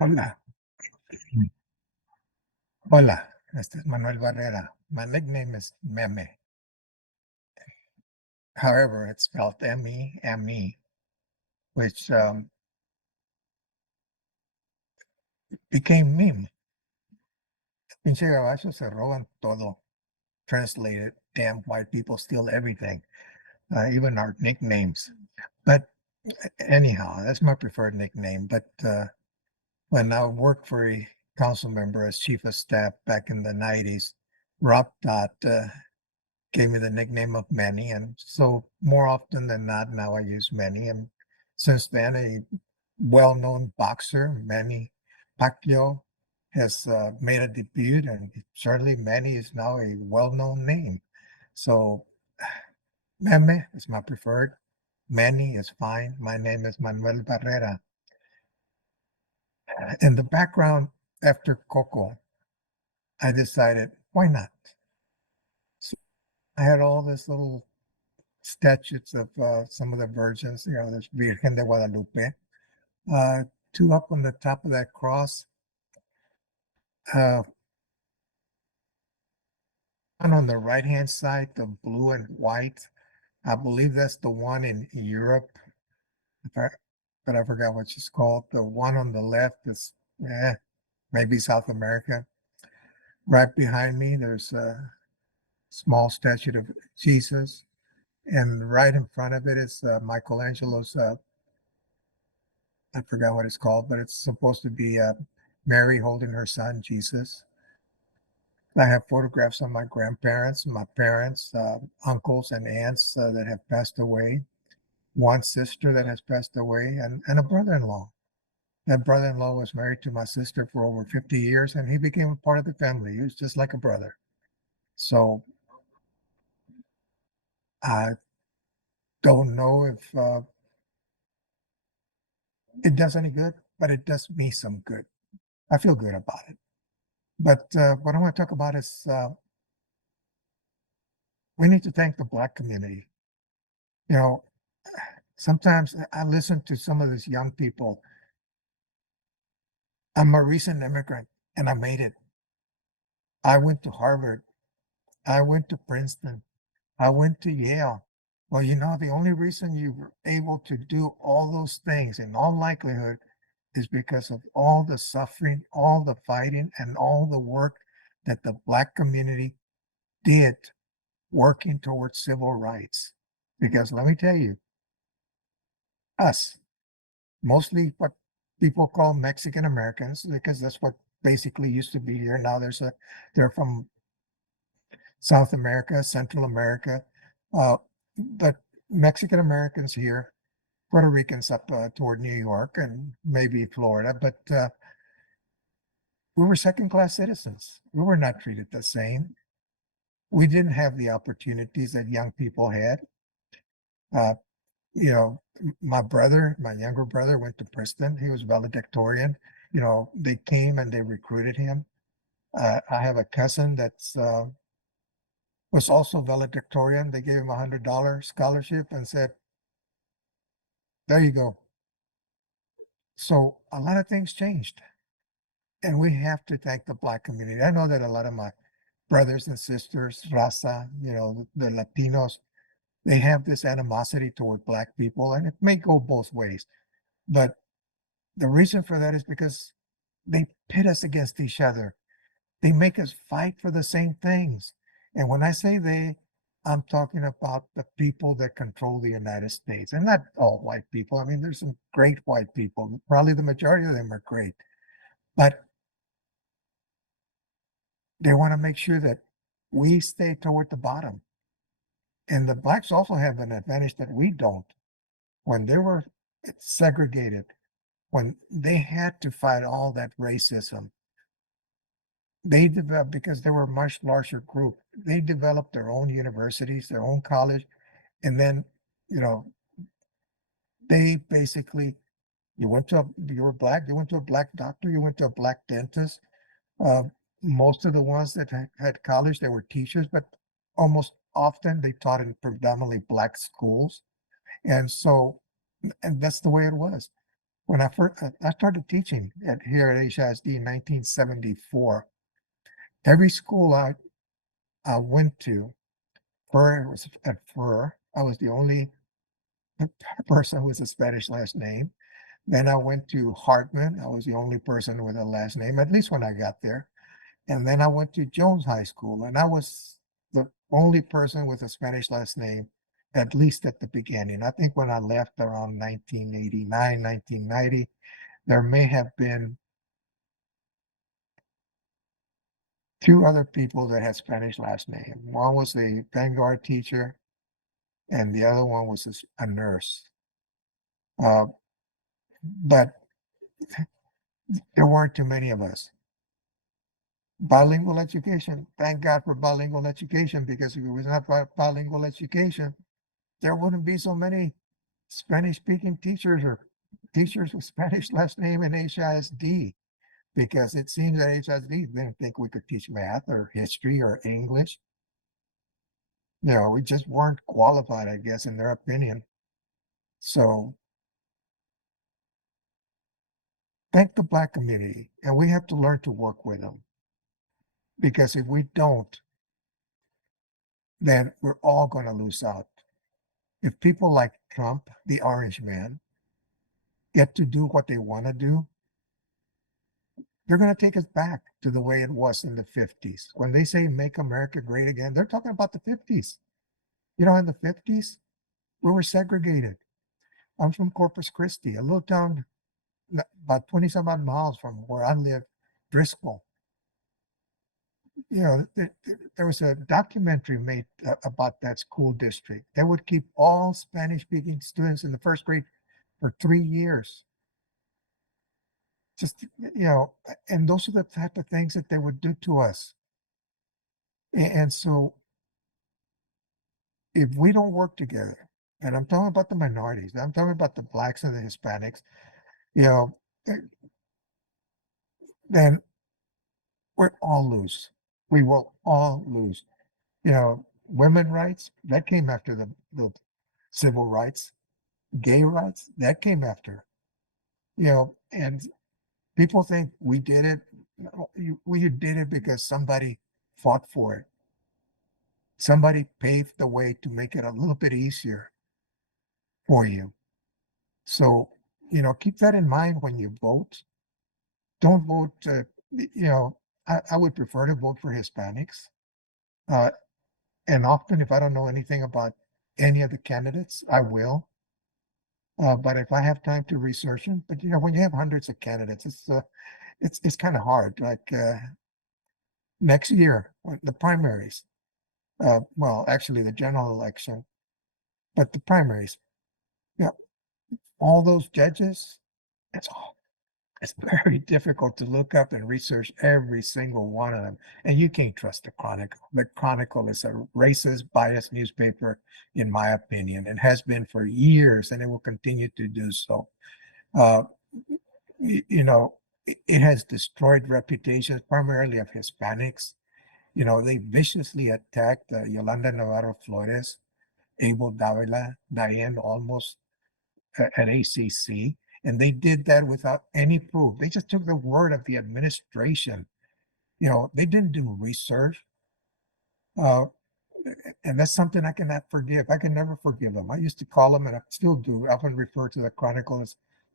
Hola, hola, este es Manuel Barrera. My nickname is Meme. However, it's spelled M-E, which became meme. Pinche gabacho se roban todo. Translated, damn white people steal everything, even our nicknames. But anyhow, that's my preferred nickname. But when I worked for a council member as chief of staff back in the 90s, Rob Dot gave me the nickname of Manny, and so more often than not, now I use Manny. And since then, a well-known boxer, Manny Pacquiao, has made a debut, and certainly Manny is now a well-known name. So Meme is my preferred. Manny is fine. My name is Manuel Barrera. In the background, after Coco, I decided, why not? So I had all this little statues of some of the virgins, there's Virgen de Guadalupe. Uh, Two up on the top of that cross, uh, one on the right-hand side, the blue and white. I believe that's the one in Europe, if I, but I forgot what she's called. The one on the left is maybe South America. Right behind me, there's a small statue of Jesus, and right in front of it is Michelangelo's I forgot what it's called, but it's supposed to be Mary holding her son, Jesus. I have photographs of my grandparents, my parents, uncles, and aunts that have passed away, one sister that has passed away, and a brother in law. That brother in law was married to my sister for over 50 years, and he became a part of the family. He was just like a brother. So I don't know if it does any good, but it does me some good. I feel good about it. But what I want to talk about is we need to thank the Black community. You know, sometimes I listen to some of these young people. I'm a recent immigrant and I made it. I went to Harvard. I went to Princeton. I went to Yale. Well, the only reason you were able to do all those things in all likelihood is because of all the suffering, all the fighting, and all the work that the Black community did working towards civil rights. Because let me tell you, us, mostly what people call Mexican Americans, because that's what basically used to be here. Now they're from South America, Central America, but Mexican Americans here, Puerto Ricans up toward New York and maybe Florida, but we were second class citizens. We were not treated the same. We didn't have the opportunities that young people had. Uh, my younger brother went to Princeton. He was valedictorian. They came and they recruited him. I have a cousin that's was also valedictorian. They gave him $100 scholarship and said, "There you go." So a lot of things changed, and we have to thank the Black community. I know that a lot of my brothers and sisters, raza, the Latinos, they have this animosity toward Black people, and it may go both ways. But the reason for that is because they pit us against each other. They make us fight for the same things. And when I say they, I'm talking about the people that control the United States, and not all white people. I mean, there's some great white people. Probably the majority of them are great, but they want to make sure that we stay toward the bottom. And the blacks also have an advantage that we don't. When they were segregated, when they had to fight all that racism, they developed, because they were a much larger group, they developed their own universities, their own college, and then, you know, they basically, you were black, you went to a black doctor, you went to a black dentist. Uh, Most of the ones that had college, they were teachers, but almost often they taught in predominantly black schools. And so, and that's the way it was. When I started teaching here at HISD in 1974, every school I went to, I was the only person with a Spanish last name. Then I went to Hartman. I was the only person with a last name, at least when I got there. And then I went to Jones High School, and I was the only person with a Spanish last name, at least at the beginning. I think when I left around 1989, 1990, there may have been two other people that had Spanish last name. One was a Vanguard teacher, and the other one was a nurse. Uh, but there weren't too many of us. Bilingual education. Thank God for bilingual education, because if it was not for bilingual education, there wouldn't be so many Spanish speaking teachers or teachers with Spanish last name in HISD, because it seems that HISD didn't think we could teach math or history or English. We just weren't qualified, I guess, in their opinion. So thank the Black community, and we have to learn to work with them, because if we don't, then we're all going to lose out. If people like Trump, the orange man, get to do what they want to do, they're going to take us back to the way it was in the 50s. When they say make America great again, they're talking about the 50s. In the 50s, we were segregated. I'm from Corpus Christi, a little town about 20 some odd miles from where I live, Driscoll. There was a documentary made about that school district. They would keep all Spanish speaking students in the first grade for 3 years. Just, and those are the type of things that they would do to us. And so if we don't work together, and I'm talking about the minorities, I'm talking about the blacks and the Hispanics, you know, eh, then we're all lose. We will all lose. Women rights, that came after the civil rights. Gay rights, that came after. And people think we did it. No, we did it because somebody fought for it. Somebody paved the way to make it a little bit easier for you. So, keep that in mind when you vote. Don't vote, you know, I would prefer to vote for Hispanics. Uh, and often, if I don't know anything about any of the candidates, I will. But if I have time to research them, but when you have hundreds of candidates, it's kind of hard. Like next year, the primaries. Well, actually, the general election, but the primaries. Yeah, all those judges. It's It's very difficult to look up and research every single one of them, and you can't trust the Chronicle. The Chronicle is a racist, biased newspaper, in my opinion, and has been for years, and it will continue to do so. Uh, it has destroyed reputations, primarily of Hispanics. They viciously attacked Yolanda Navarro Flores, Abel Davila, Diane almost at ACC, and they did that without any proof. They just took the word of the administration. They didn't do research, uh, and that's something I cannot forgive. I can never forgive them. I used to call them, and I still do, often refer to the Chronicle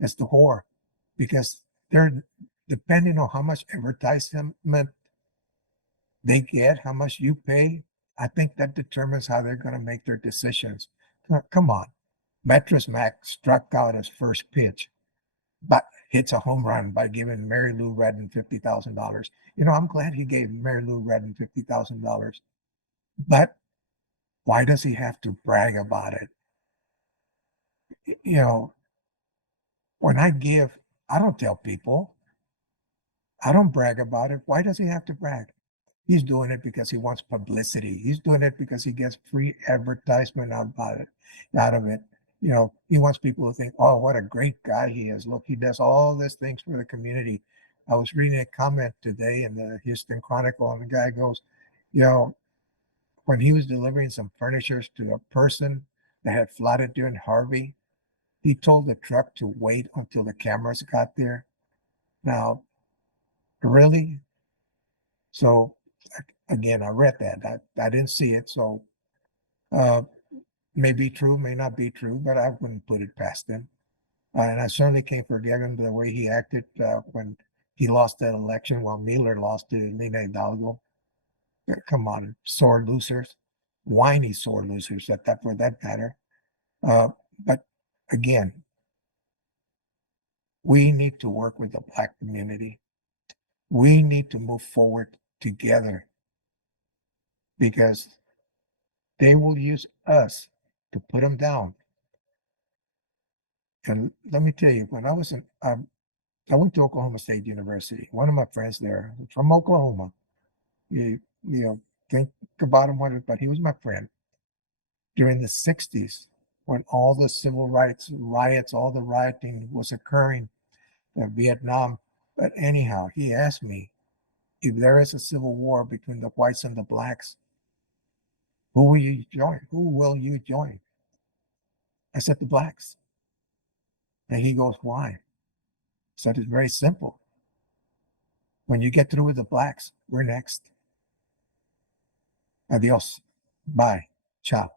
as the whore, because they're depending on how much advertisement they get, how much you pay. I think that determines how they're going to make their decisions. Come on. Mattress Mac struck out his first pitch, but hits a home run by giving Mary Lou Retton $50,000. I'm glad he gave Mary Lou Retton $50,000, but why does he have to brag about it? You know, when I give, I don't tell people, I don't brag about it. Why does he have to brag? He's doing it because he wants publicity. He's doing it because he gets free advertisement out of it. He wants people to think, oh, what a great guy he is. Look, he does all these things for the community. I was reading a comment today in the Houston Chronicle, and the guy goes, you know, when he was delivering some furnitures to a person that had flooded during Harvey, He told the truck to wait until the cameras got there. Now, really? So again, I read that. I didn't see it, so uh, may be true, may not be true, but I wouldn't put it past him. And I certainly can't forgive him the way he acted when he lost that election while Miller lost to Lina Hidalgo. Come on, sore losers, whiny sore losers at that for that matter. Uh, but again, we need to work with the Black community. We need to move forward together because they will use us to put them down. And let me tell you, when I went to Oklahoma State University. One of my friends there from Oklahoma, you know, think about him, but he was my friend during the 60s when all the civil rights riots, all the rioting was occurring in Vietnam. But anyhow, he asked me if there is a civil war between the whites and the blacks, who will you join? Who will you join? I said the blacks. And he goes, why? I said it's very simple. When you get through with the blacks, we're next. Adios. Bye. Ciao.